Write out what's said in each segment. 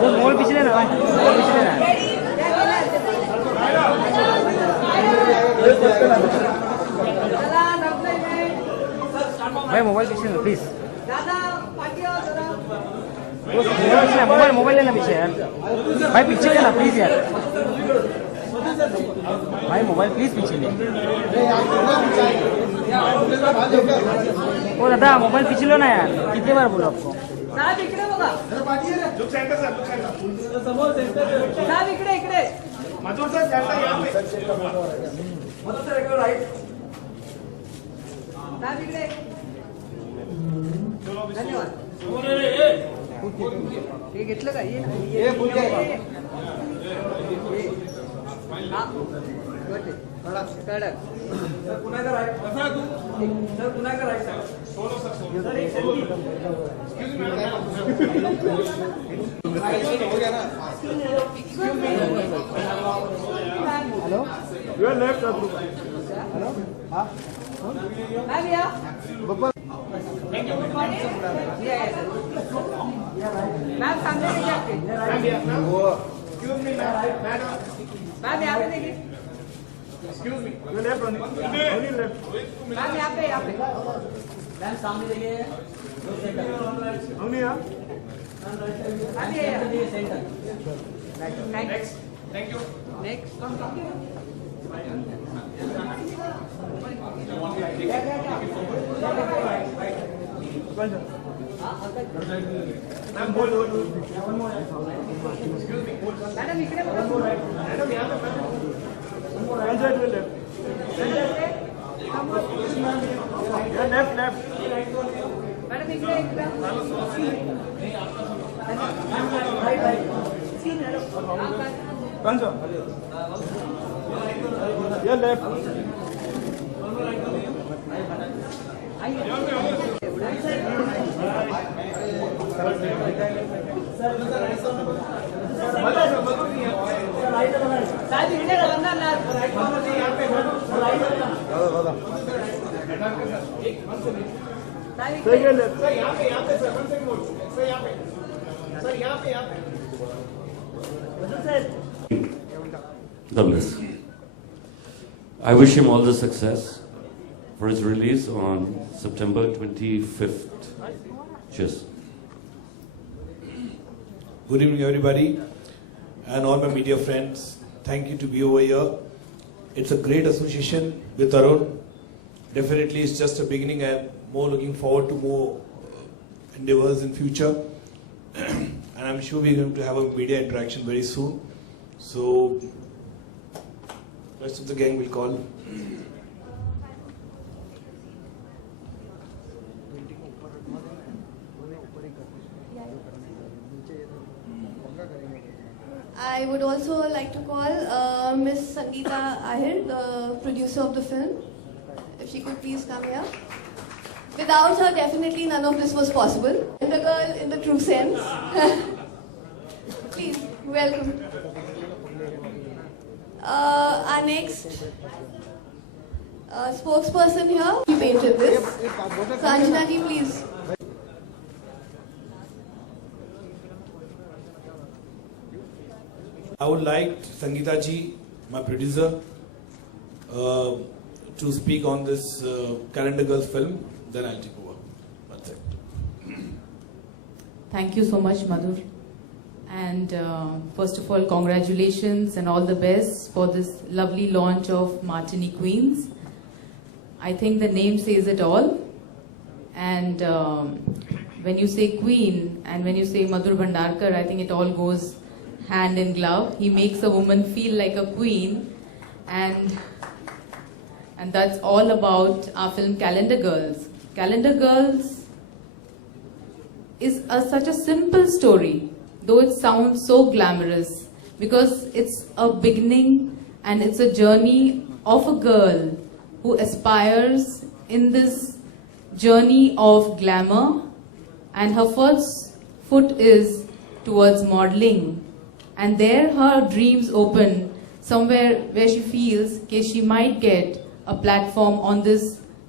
वो मोल पिछले ना भाई, मोल पिछले ना भाई, मोबाइल पीछे ना प्लीज। मोबाइल मोबाइल लेना पीछे यार भाई, पीछे लेना प्लीज यार भाई, मोबाइल प्लीज पीछे ले। ओ दादा मोबाइल पीछे लो ना यार, कितनी बार बोलो आपको। हे घेतलं का? ये hello, You are left. Hello, हाँ मैम सामने देखिए आपके। मैम यहाँ पे देखिए। Excuse me. You are left only. Only left. Ma'am यहाँ पे मैम सामने देखिए। Only here. Next, thank you. Next Ma'am, hold. Madam इकडे बघा। One side will left. Yeah, left. Madam इकडे One side. Yeah, left. God bless. I wish him all the success for his release on September 25th. Cheers. Good evening, everybody, and all my media friends. Thank you to be over here. It's a great association with Arun. Definitely, it's just a beginning, and more looking forward to more endeavors in future. And I'm sure we're going to have a media interaction very soon. So, rest of the gang will call. I would also like to call Miss Sangeeta Ahir, the producer of the film. If she could please come here. Without her, definitely none of this was possible. And the girl in the true sense. Please, welcome. Our next spokesperson here, he painted this. Sanjana ji, please. I would like Sangeeta ji, my producer, to speak on this Calendar Girls film. Then I'll take over. That's it. Thank you so much, Madhur. And first of all, congratulations and all the best for this lovely launch of Martini Queens. I think the name says it all. And when you say queen and when you say Madhur Bhandarkar, I think it all goes hand in glove. He makes a woman feel like a queen, and that's all about our film Calendar Girls. Calendar Girls is such a simple story, though it sounds so glamorous, because it's a beginning and it's a journey of a girl who aspires in this journey of glamour, and her first foot is towards modeling. And there her dreams open somewhere where she feels that she might get a platform on this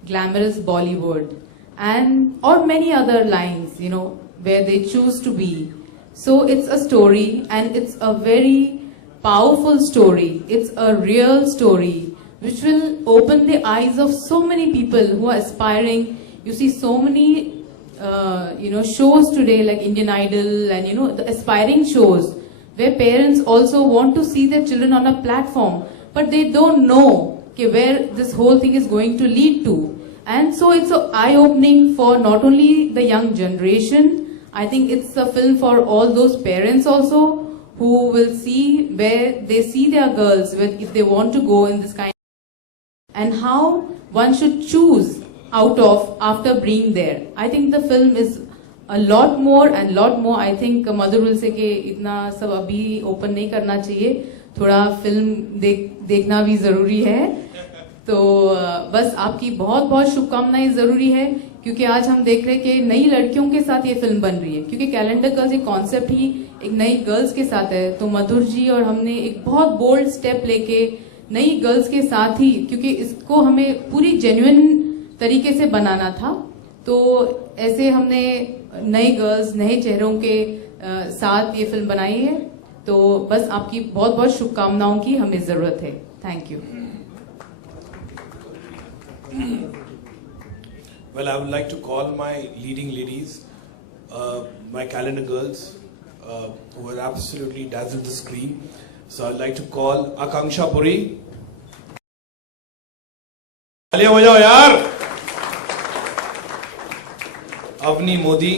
glamorous Bollywood, and or many other lines, you know, where they choose to be. So it's a story, and it's a very powerful story. It's a real story which will open the eyes of so many people who are aspiring. You see so many shows today like Indian Idol and the aspiring shows where parents also want to see their children on a platform, but they don't know where this whole thing is going to lead to. And so it's so eye-opening for not only the young generation, I think it's a film for all those parents also who will see where they see their girls, if they want to go in this kind, and how one should choose out of after being there. I think the film is a lot more and lot more. I think Madhur will say कि इतना सब अभी open नहीं करना चाहिए, थोड़ा film देखना भी जरूरी है. तो बस आपकी बहुत बहुत शुभकामनाएं जरूरी है, क्योंकि आज हम देख रहे हैं कि नई लड़कियों के साथ ये फिल्म बन रही है, क्योंकि कैलेंडर गर्ल्स एक कॉन्सेप्ट ही एक नई गर्ल्स के साथ है. तो मधुर जी और हमने एक बहुत बोल्ड स्टेप लेके नई गर्ल्स के साथ ही, क्योंकि इसको हमें पूरी जेन्युइन तरीके से बनाना था, तो ऐसे हमने नई गर्ल्स नए चेहरों के साथ ये फिल्म बनाई है. तो बस आपकी बहुत बहुत शुभकामनाओं की हमें जरूरत है. Thank you. Well, I would like to call my leading ladies, my calendar girls, who have absolutely dazzled the screen. So I'd like to call Akanksha Puri. तालियां बजाओ यार. Avni Modi,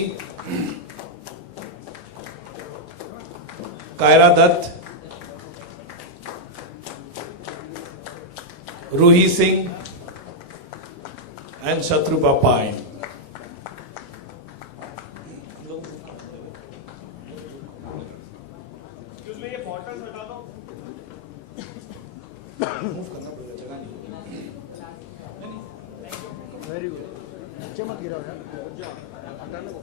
Kaira Dutt, Ruhi Singh, and Shatru Papai. Very good. नीचे मत गिराओ यार. हटाने को.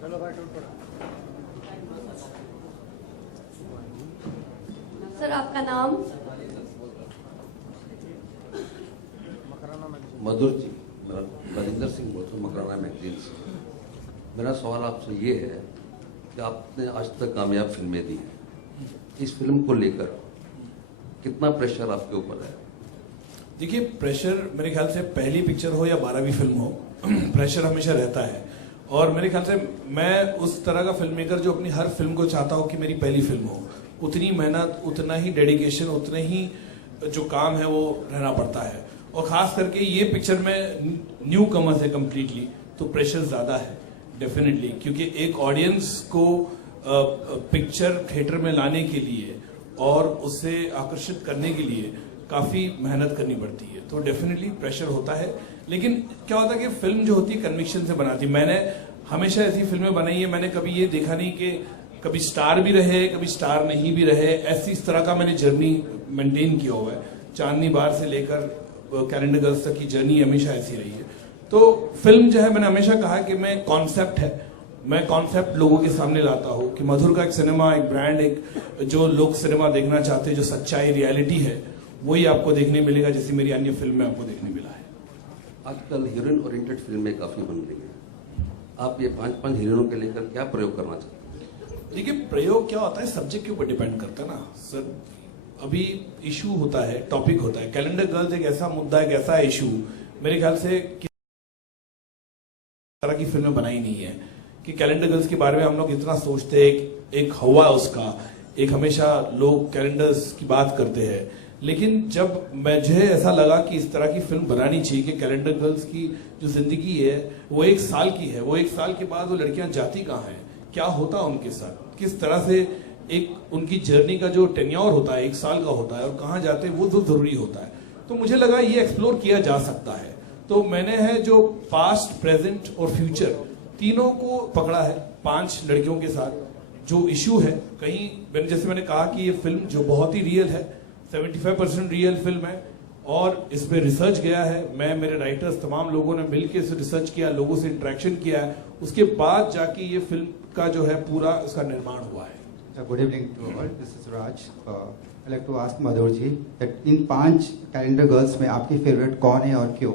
चलो भाई टूट पड़ा. सर आपका नाम? मधुर जी, मैं बरिंदर सिंह बोलता हूँ मकराना मैगजीन से. मेरा सवाल आपसे ये है कि आपने आज तक कामयाब फिल्में दी हैं, इस फिल्म को लेकर कितना प्रेशर आपके ऊपर है? देखिए, प्रेशर मेरे ख्याल से पहली पिक्चर हो या 12वीं फिल्म हो, प्रेशर हमेशा रहता है. और मेरे ख्याल से मैं उस तरह का फिल्म मेकर जो अपनी हर फिल्म को चाहता हूँ कि मेरी पहली फिल्म हो, उतनी मेहनत, उतना ही डेडिकेशन, उतने ही जो काम है वो रहना पड़ता है. और खास करके ये पिक्चर में न्यू कमर्स है कम्प्लीटली, तो प्रेशर ज्यादा है डेफिनेटली, क्योंकि एक ऑडियंस को पिक्चर थिएटर में लाने के लिए और उसे आकर्षित करने के लिए काफी मेहनत करनी पड़ती है. तो डेफिनेटली प्रेशर होता है. लेकिन क्या होता है कि फिल्म जो होती है कन्विक्शन से बनाती. मैंने हमेशा ऐसी फिल्में बनाई है, मैंने कभी ये देखा नहीं कि कभी स्टार भी रहे, कभी स्टार नहीं भी रहे. ऐसी इस तरह का मैंने जर्नी मेंटेन किया हुआ है. चांदनी बार से लेकर कैलेंडर गर्ल्स तक की जर्नी हमेशा ऐसी रही है. तो फिल्म जो है, मैंने हमेशा कहा कि मैं कॉन्सेप्ट है, मैं कॉन्सेप्ट लोगों के सामने लाता हूँ कि मधुर का एक सिनेमा, एक ब्रांड, एक जो लोग सिनेमा देखना चाहते हैं, जो सच्चाई रियलिटी है, वही आपको देखने मिलेगा जैसी मेरी अन्य फिल्म में आपको देखने मिला है. आजकल हीरोइन ओरिएंटेड फिल्में काफी बन रही हैं. आप ये 5-5 हीरोइनों के लेकर क्या प्रयोग करना चाहते हैं? देखिए, प्रयोग क्या होता है, सब्जेक्ट के ऊपर डिपेंड करता है ना सर. अभी इशू होता है, टॉपिक होता है. कैलेंडर गर्ल्स एक ऐसा मुद्दा, एक ऐसा इशू मेरे ख्याल से तरह की फिल्में बनाई नहीं है कि कैलेंडर गर्ल्स के बारे में हम लोग इतना सोचते हैं. एक हवा उसका, एक हमेशा लोग कैलेंडर्स की बात करते हैं, लेकिन जब मुझे ऐसा लगा कि इस तरह की फिल्म बनानी चाहिए कि कैलेंडर गर्ल्स की जो जिंदगी है वो 1 साल की है, वो 1 साल के बाद वो लड़कियां जाती कहाँ हैं, क्या होता उनके साथ, किस तरह से एक उनकी जर्नी का जो टेन्योर होता है 1 साल का होता है और कहाँ जाते हैं वो तो जरूरी होता है। तो मुझे लगा ये एक्सप्लोर किया जा सकता है। तो मैंने है जो पास्ट, प्रेजेंट और फ्यूचर तीनों को पकड़ा है 5 लड़कियों के साथ। जो इशू है कहीं जैसे मैंने कहा कि ये फिल्म जो बहुत ही रियल है, 75% रियल फिल्म है और इस पे रिसर्च गया है। मैं, मेरे राइटर्स, तमाम लोगों ने मिलकर इसे रिसर्च किया, लोगों से इंटरेक्शन किया है, उसके बाद जाके ये फिल्म का जो है पूरा इसका निर्माण हुआ है। Good evening to all. This is Raj. I'd like to ask Madhur ji that in 5 calendar girls में आपकी फेवरेट कौन है और क्यों?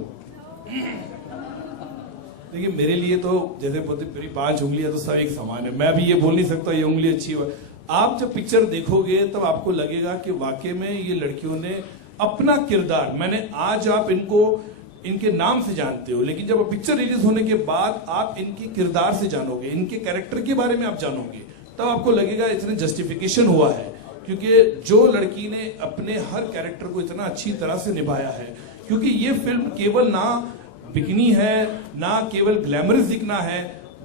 देखिए मेरे लिए तो जैसे मेरी 5 उंगलियां तो सब एक समान है, मैं भी ये बोल नहीं सकता ये उंगली अच्छी है। आप जब पिक्चर देखोगे तब आपको लगेगा कि वाकई में ये लड़कियों ने अपना किरदार, मैंने आज आप इनको इनके नाम से जानते हो, लेकिन जब पिक्चर रिलीज होने के बाद आप इनके किरदार से जानोगे, इनके कैरेक्टर के बारे में आप जानोगे, तब आपको लगेगा इतने जस्टिफिकेशन हुआ है। क्योंकि जो लड़की ने अपने हर कैरेक्टर को इतना अच्छी तरह से निभाया है, क्योंकि ये फिल्म केवल ना बिकनी है, ना केवल ग्लैमरस दिखना है,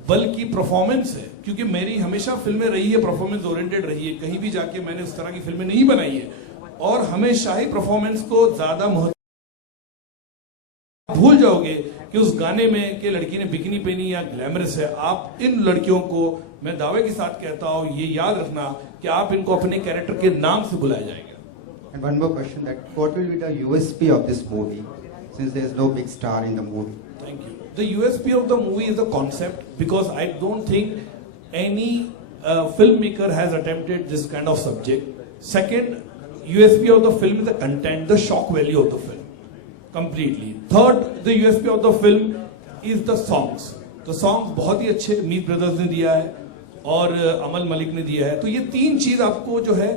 बल्कि परफॉर्मेंस है। क्योंकि मेरी हमेशा फिल्में रही है परफॉर्मेंस ओरिएंटेड रही है, कहीं भी जाके मैंने उस तरह की फिल्में नहीं बनाई है और हमेशा ही परफॉर्मेंस को ज्यादा महत्व। भूल जाओगे कि उस गाने में कि लड़की ने बिकिनी पहनी या ग्लैमरस है। आप इन लड़कियों को मैं दावे के साथ कहता हूं, ये याद रखना कि आप इनको अपने कैरेक्टर के नाम से बुलाया जाएगा। And one more question, that what will be the USP of this movie since there is no big star in the movie? Thank you. The USP of the movie is the concept, because I don't think any filmmaker has attempted this kind of subject. Second, USP of the film is the content, the shock value of the film. Completely. Third, the USP of the film is the songs. The songs बहुत ही अच्छे मीत ब्रदर्स ने दिया है और अमल मलिक ने दिया है। तो ये 3 चीज आपको जो है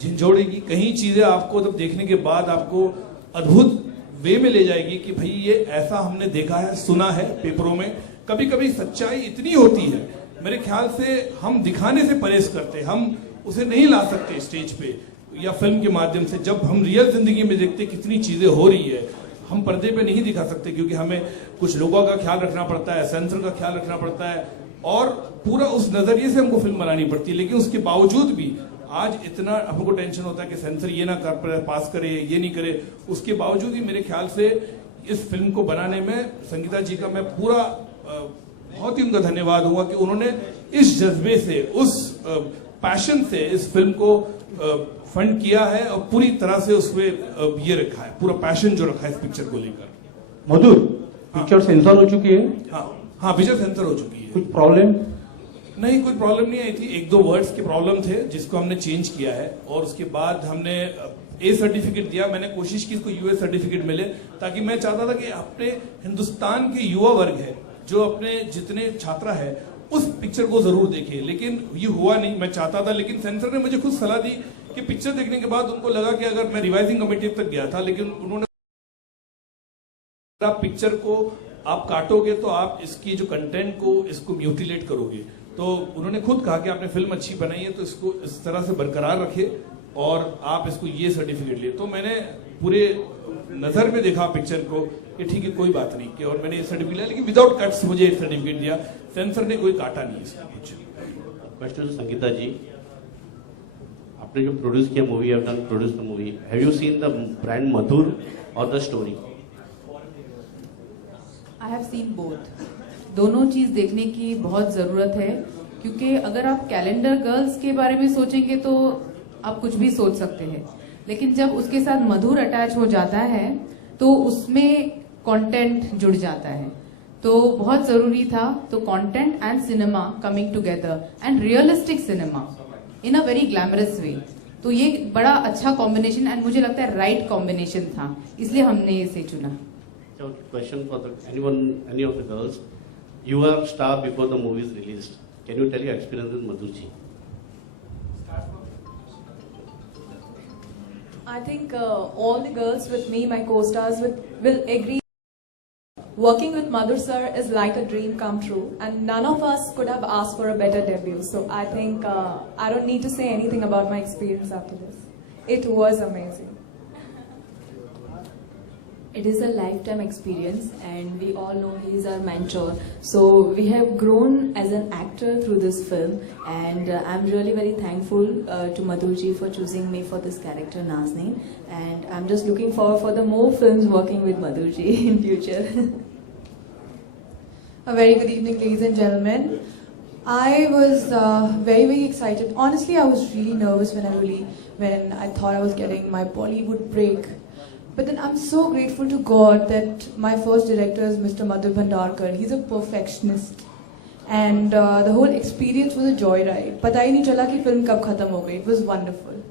झिंझोड़ेगी। कहीं चीजें आपको तब देखने के बाद आपको अद्भुत वे में ले जाएगी कि भाई ये ऐसा हमने देखा है, सुना है पेपरों में। कभी कभी सच्चाई इतनी होती है, मेरे ख्याल से हम दिखाने से परहेज करते, हम उसे नहीं ला सकते स्टेज पे या फिल्म के माध्यम से। जब हम रियल जिंदगी में देखते कितनी चीजें हो रही है, हम पर्दे पे नहीं दिखा सकते, क्योंकि हमें कुछ लोगों का ख्याल रखना पड़ता है, सेंसर का ख्याल रखना पड़ता है और पूरा उस नजरिए से हमको फिल्म बनानी पड़ती है। लेकिन उसके बावजूद भी आज इतना हमको टेंशन होता है कि सेंसर ये ना कर पास करे, ये नहीं करे। उसके बावजूद ही मेरे ख्याल से इस फिल्म को बनाने में संगीता जी का मैं पूरा बहुत ही उनका धन्यवाद दूंगा कि उन्होंने इस जज्बे से, उस पैशन से इस फिल्म को फंड किया है और पूरी तरह से उसमें ये रखा है, पूरा पैशन जो रखा है इस पिक्चर को लेकर। मधुर, पिक्चर सेंसर हो चुकी है? हाँ, पिक्चर सेंसर हो चुकी है। कुछ प्रॉब्लम? नहीं, कोई प्रॉब्लम नहीं आई थी। 1-2 वर्ड्स के प्रॉब्लम थे जिसको हमने चेंज किया है और उसके बाद हमने ए सर्टिफिकेट दिया। मैंने कोशिश की इसको यूएस सर्टिफिकेट मिले, ताकि मैं चाहता था कि अपने हिंदुस्तान के युवा वर्ग है जो अपने जितने छात्रा है उस पिक्चर को जरूर देखे, लेकिन ये हुआ नहीं। मैं चाहता था, लेकिन सेंसर ने मुझे खुद सलाह दी कि पिक्चर देखने के बाद उनको लगा कि अगर मैं रिवाइजिंग कमेटी तक गया था, लेकिन उन्होंने आप पिक्चर को आप काटोगे तो आप इसकी जो कंटेंट को इसको म्यूटिलेट करोगे। तो उन्होंने खुद कहा कि आपने फिल्म अच्छी बनाई है तो इसको इस तरह से बरकरार रखे और आप इसको ये सर्टिफिकेट लिए। तो मैंने पूरे नजर में देखा पिक्चर को कि ठीक है, कोई बात नहीं कि, और मैंने ये सर्टिफिकेट लिया, लेकिन विदाउट कट्स मुझे एक सर्टिफिकेट दिया। सेंसर ने कोई काटा नहीं इसका कुछ। क्वेश्चन संगीता जी, आपने जो प्रोड्यूस किया movie, have done produce the movie, have you seen the brand Madhur और the story? I have seen both. दोनों चीज देखने की बहुत जरूरत है, क्योंकि अगर आप कैलेंडर गर्ल्स के बारे में सोचेंगे तो आप कुछ भी सोच सकते हैं, लेकिन जब उसके साथ मधुर अटैच हो जाता है तो उसमें कंटेंट जुड़ जाता है। तो बहुत जरूरी था। तो content and cinema coming together and realistic cinema in a very glamorous way, तो ये बड़ा अच्छा कॉम्बिनेशन एंड मुझे लगता है राइट कॉम्बिनेशन था, इसलिए हमने इसे चुना। Question for any of the girls. You were star before the movie is released. Can you tell your experience with Madhur ji? I think all the girls with me, my co-stars, will agree. Working with Madhur sir is like a dream come true, and none of us could have asked for a better debut. So I think I don't need to say anything about my experience after this. It was amazing. It is a lifetime experience, and we all know he is our mentor. So we have grown as an actor through this film, and I'm really very thankful to Madhurji for choosing me for this character Nazneen, and I'm just looking forward for the more films working with Madhurji in future. A very good evening, ladies and gentlemen. I was very excited. Honestly, I was really nervous when I thought I was getting my Bollywood break. But then I'm so grateful to God that my first director is Mr. Madhur Bhandarkar. He's a perfectionist. And the whole experience was a joyride. Pata hi nahi chala ki film kab khatam ho gayi. It was wonderful.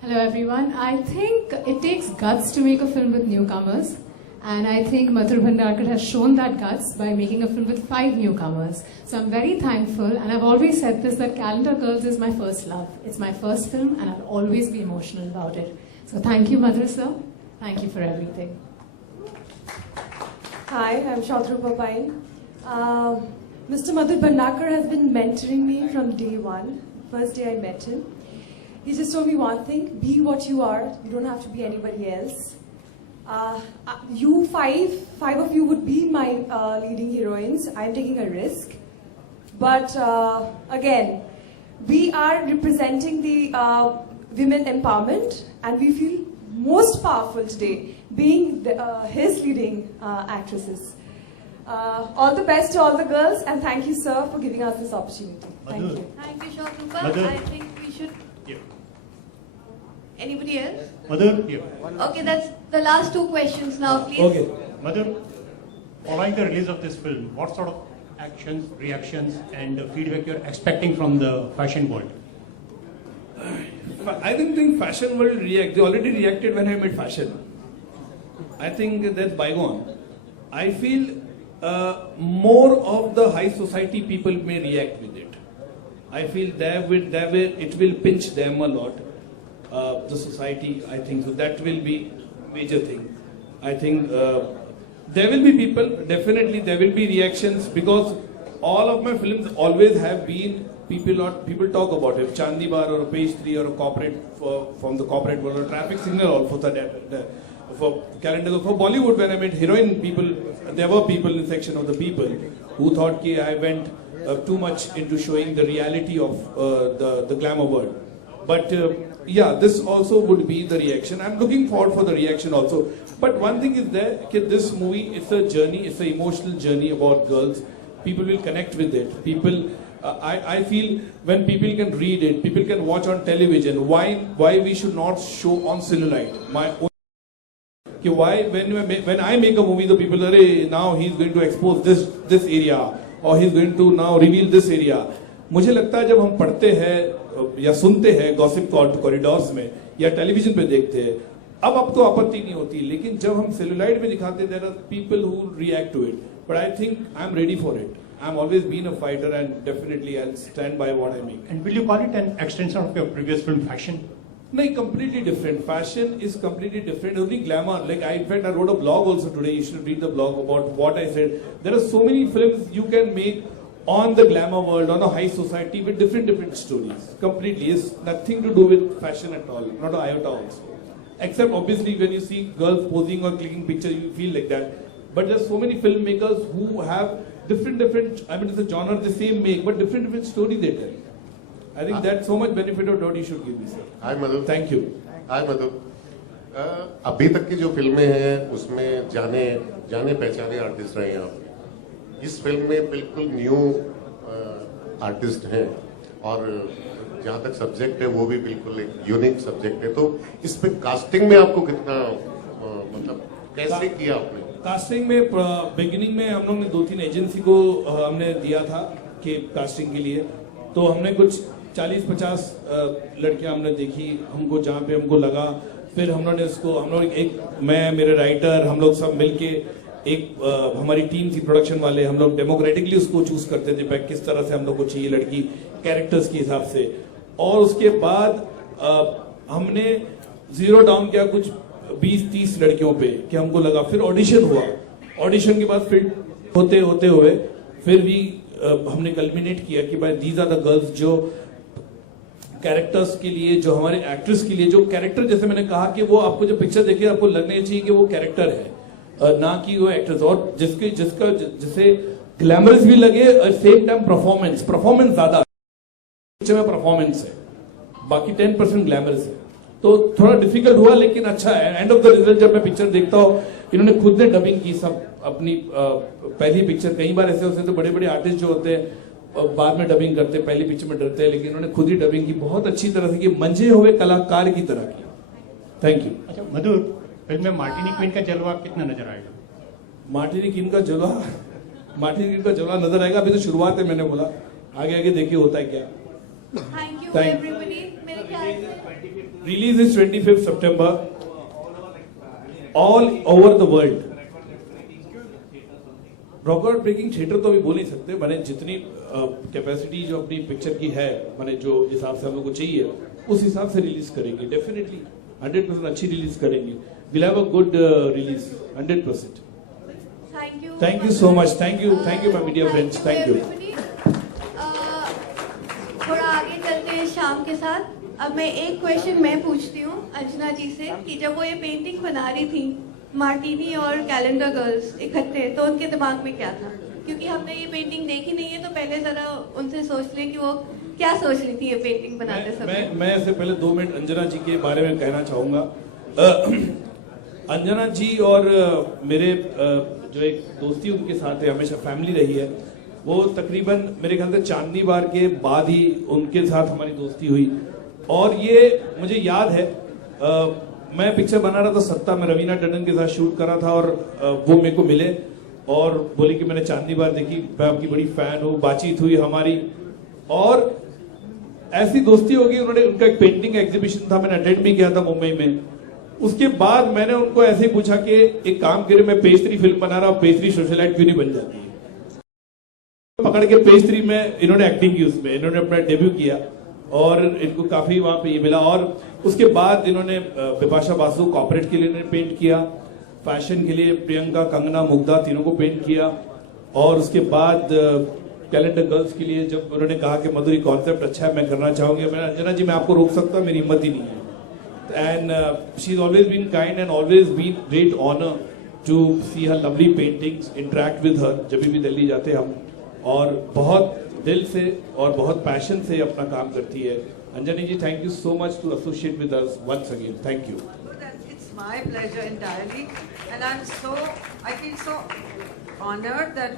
Hello everyone. I think it takes guts to make a film with newcomers. And I think Madhur Bhandarkar has shown that guts by making a film with 5 newcomers. So I'm very thankful, and I've always said this, that Calendar Girls is my first love. It's my first film, and I'll always be emotional about it. So thank you, Madhur sir. Thank you for everything. Hi, I'm Shatru Papain. Mr. Madhur Bhandarkar has been mentoring me from day one. First day I met him. He just told me one thing: be what you are. You don't have to be anybody else. You five of you would be my leading heroines. I'm taking a risk. But again, we are representing the women empowerment, and we feel most powerful today being his leading actresses. All the best to all the girls, and thank you, sir, for giving us this opportunity. Thank you. Thank you, Shatrupa. I think we should... Anybody else? Madhur, Okay, that's the last 2 questions now, please. Okay. Madhur, following the release of this film, what sort of actions, reactions, and feedback you're expecting from the fashion world? I don't think fashion world react. They already reacted when I made fashion. I think that's bygone. I feel more of the high society people may react with it. I feel it will pinch them a lot. The society, I think so. That will be major thing. I think there will be people. Definitely, there will be reactions, because all of my films always have been people talk about it. Chandni Bar or a Page 3 or a corporate from the corporate world, or Traffic Signal also for Calendar. For Bollywood, when I met heroine people, there were people in the section of the people who thought that I went too much into showing the reality of the glamour world. But yeah, this also would be the reaction. I'm looking forward for the reaction also. But one thing is that this movie, it's a journey, it's an emotional journey about girls. People will connect with it. People, I feel when people can read it, people can watch on television. Why we should not show on cellulite? My own. Why when I make a movie, the people say, now he's going to expose this area, or he's going to now reveal this area. मुझे लगता है जब हम पढ़ते हैं या सुनते हैं गॉसिप कॉरिडोर्स में या टेलीविजन पे देखते हैं, अब तो आपत्ति नहीं होती, लेकिन जब हम सेलुलाइड में दिखाते हैं, there are people who react to it. But I think I'm ready for it. I'm always been a fighter, and definitely I'll stand by what I make. And will you call it an extension of your previous film, Fashion? No, completely different. Fashion is completely different. Only glamour. Like in fact, I wrote a blog also today. You should read the blog about what I said. There are so many films you can make on the glamour world, on a high society, with different stories. Completely. It's nothing to do with fashion at all. Not an iota also. Except obviously when you see girls posing or clicking pictures, you feel like that. But there's so many filmmakers who have different, I mean, it's a genre, the same make, but different stories they tell. I think that's so much benefit of what you should give me, sir. Hi, Madhu. Thank you. Hi, Madhu. अभी तक की जो फिल्में हैं उसमें जाने पहचाने आर्टिस्ट रहे हैं आप. इस फिल्म में बिल्कुल न्यू आर्टिस्ट हैं, और जहाँ तक सब्जेक्ट है वो भी बिल्कुल एक यूनिक सब्जेक्ट है. तो इस पे कास्टिंग में आपको कितना मतलब कैसे किया आपने? कास्टिंग में बिगिनिंग में हम लोग ने 2-3 एजेंसी को हमने दिया था कि कास्टिंग के लिए. तो हमने कुछ 40-50 लड़कियां हमने देखी, हमको जहाँ पे हमको लगा. फिर हम लोग मैं, मेरे राइटर, हम लोग सब मिलके हमारी टीम थी प्रोडक्शन वाले, हम लोग डेमोक्रेटिकली उसको चूज करते थे किस तरह से हम लोग को चाहिए लड़की, कैरेक्टर्स के हिसाब से. और उसके बाद हमने जीरो डाउन किया कुछ 20-30 लड़कियों पे कि हमको लगा. फिर ऑडिशन हुआ. ऑडिशन के बाद फिर होते हुए फिर भी हमने कल्मिनेट किया कि भाई दीज आर द गर्ल्स जो कैरेक्टर्स के लिए, जो हमारे एक्ट्रेस के लिए, जो कैरेक्टर, जैसे मैंने कहा कि वो आपको जो पिक्चर देखे आपको लगने चाहिए कि वो कैरेक्टर है, ना कि वो एक्ट्रेस, और जिसे ग्लैमरस भी लगे और सेम टाइम परफॉर्मेंस ज्यादा पिक्चर में परफॉर्मेंस है, बाकी 10% ग्लैमरस है, तो थोड़ा डिफिकल्ट हुआ लेकिन अच्छा है। एंड ऑफ द रिजल्ट जब मैं पिक्चर देखता हूँ, इन्होंने खुद ने डबिंग की सब अपनी पहली पिक्चर। कई बार ऐसे होते हैं तो बड़े बड़े आर्टिस्ट जो होते हैं बाद में डबिंग करते हैं, पहली पिक्चर में डरते हैं, लेकिन इन्होंने खुद ही डबिंग की बहुत अच्छी तरह से, कि मंजे हुए कलाकार की तरह की। Thank you. अच्छा मधुर, फिल्म में मार्टिनी क्वीन का जलवा कितना नजर आएगा? मार्टिनी क्वीन का जलवा नजर आएगा। अभी तो शुरुआत है, मैंने बोला आगे आगे देखिए होता है क्या। Thank you Thank- everybody. मेरे ख्याल से रिलीज इज 25 सितंबर all over the world. Record breaking theatre तो अभी बोल नहीं सकते, मैंने जितनी कैपेसिटी जो अपनी पिक्चर की है, मैंने जो हिसाब से हम लोग को चाहिए उस हिसाब से रिलीज करेंगे। डेफिनेटली 100% अच्छी रिलीज करेंगे। Will have a good release 100%। Thank you so much. Thank you my media friends. Thank you. थोड़ा आगे चलते हैं शाम के साथ। अब मैं एक क्वेश्चन मैं पूछती हूँ अंजना जी से कि जब वो ये पेंटिंग बना रही थी मार्टिनी और कैलेंडर गर्ल्स इकट्ठे, तो उनके दिमाग में क्या था? क्योंकि हमने ये पेंटिंग देखी नहीं है, तो पहले जरा उनसे सोच लें कि वो क्या सोच रही थी ये पेंटिंग बनाते समय। मैं ऐसे पहले 2 मिनट अंजना जी के बारे में कहना चाहूंगा। अंजना जी और मेरे जो एक दोस्ती उनके साथ है, हमेशा फैमिली रही है। वो तकरीबन मेरे ख्याल से चांदनी बार के बाद ही उनके साथ हमारी दोस्ती हुई। और ये मुझे याद है, मैं पिक्चर बना रहा था सत्ता में, रवीना टंडन के साथ शूट कर रहा था, और वो मेरे को मिले और बोले कि मैंने चांदनी बार देखी, मैं आपकी बड़ी फैन हूँ। बातचीत हुई हमारी और ऐसी दोस्ती हो गई। उन्होंने, उनका एक पेंटिंग एग्जीबिशन था, मैंने अटेंड भी किया था मुंबई में। उसके बाद मैंने उनको ऐसे ही पूछा कि एक काम करे, मैं पेज 3 फिल्म बना रहा हूँ, पेज 3 सोशलाइट क्यों नहीं बन जाती है? पकड़ के पेज 3 में इन्होंने एक्टिंग की, उसमें इन्होंने अपना डेब्यू किया और इनको काफी वहां पे ये मिला। और उसके बाद इन्होंने बिपाशा बासु कॉर्पोरेट के लिए इन्होंने पेंट किया, फैशन के लिए प्रियंका, कंगना, मुग्धा तीनों को पेंट किया। और उसके बाद कैलेंडर गर्ल्स के लिए जब उन्होंने कहा कि मधुरी कॉन्सेप्ट अच्छा है, मैं करना चाहूंगी, मैंने अंजना जी मैं आपको रोक सकता हूँ, मेरी हिम्मत ही नहीं है। And she is always been kind and always been great honour to see her lovely paintings, interact with her जब भी दिल्ली जाते हम, और बहुत दिल से और बहुत पैशन से अपना काम करती है। Anjani ji, thank you so much to associate with us once again. Thank you. It's my pleasure entirely, and I feel so honored that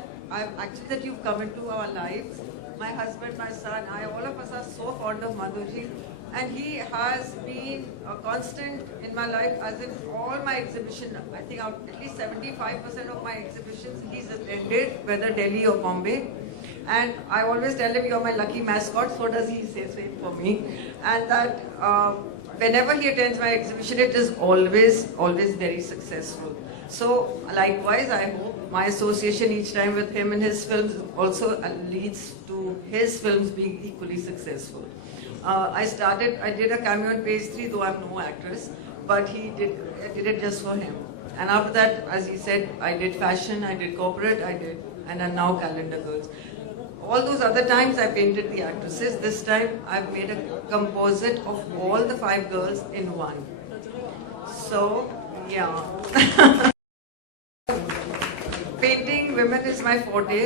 you've come into our lives. My husband, my son, all of us are so fond of Madhurji, and he has been a constant in my life, as in all my exhibition. I think at least 75% of my exhibitions he's attended, whether Delhi or Bombay. And I always tell him, you're my lucky mascot, so does he say same for me. And that whenever he attends my exhibition, it is always very successful. So likewise, I hope my association each time with him and his films also leads to his films being equally successful. I did a cameo in Page 3, though I'm no actress, but I did it just for him. And after that, as he said, I did fashion, I did corporate, and I'm now Calendar Girls. All those other times I painted the actresses. This time I've made a composite of all the 5 girls in one. So, yeah. Painting women is my forte,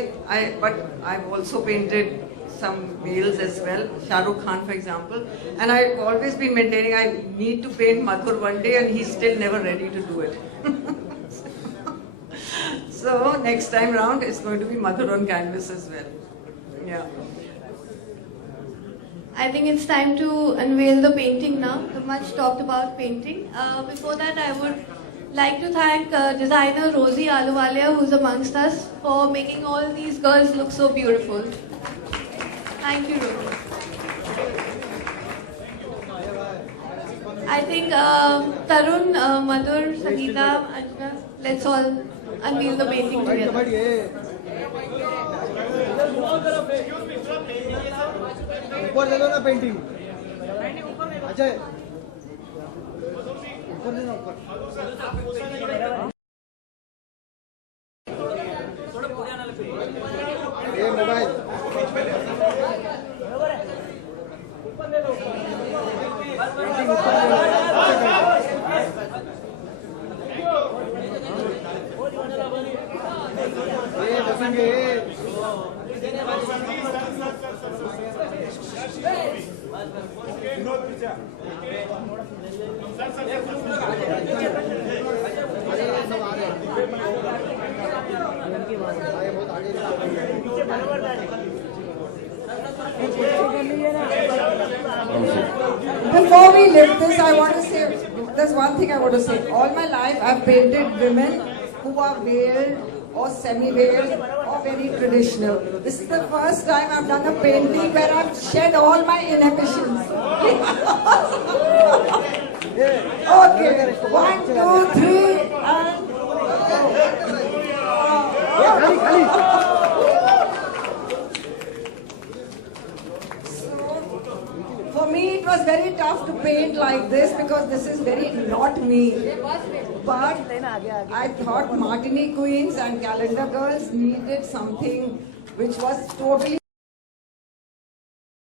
but I've also painted some males as well, Shah Rukh Khan for example, and I've always been maintaining I need to paint Madhur one day, and he's still never ready to do it. So next time round it's going to be Madhur on canvas as well. Yeah. I think it's time to unveil the painting now. The much talked about painting. Before that, I would like to thank designer Rosie Aluwalia, who's amongst us, for making all these girls look so beautiful. Thank you, Rosie. I think Tarun, Madhur, Sangeeta, Anjana, let's all unveil the painting together. ऊपर दे दो ना पेंटिंग। अजय ऊपर दे ना, ऊपर। ये मोबाइल होंगे। Before we lift this, I want to say, there's one thing I want to say. All my life, I've painted women who are veiled or semi-veiled or very traditional. This is the first time I've done a painting where I've shed all my inhibitions. Okay, 1, 2, 3, and for me, it was very tough to paint like this because this is very not me. But I thought Martini Queens and Calendar Girls needed something which was totally.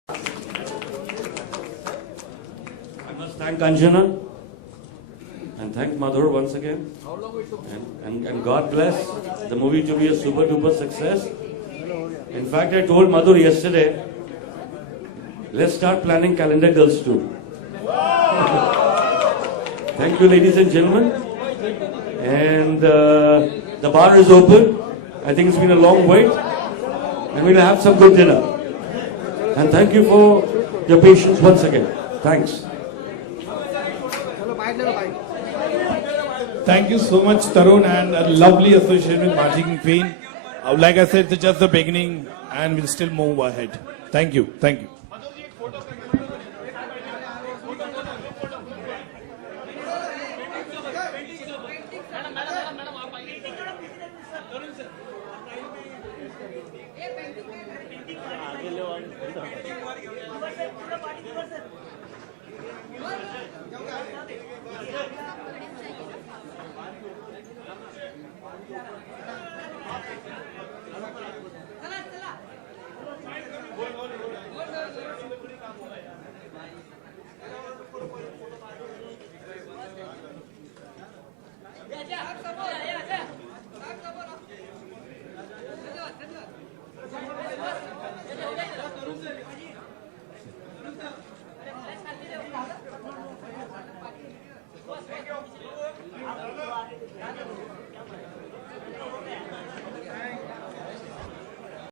I must thank Anjana and thank Madhur once again. And God bless the movie to be a super duper success. In fact, I told Madhur yesterday, let's start planning Calendar Girls too. Thank you, ladies and gentlemen. And the bar is open. I think it's been a long wait. And we'll have some good dinner. And thank you for your patience once again. Thanks. Thank you so much, Tarun, and a lovely association with Martini Queen. Like I said, it's just the beginning, and we'll still move ahead. Thank you. Thank you.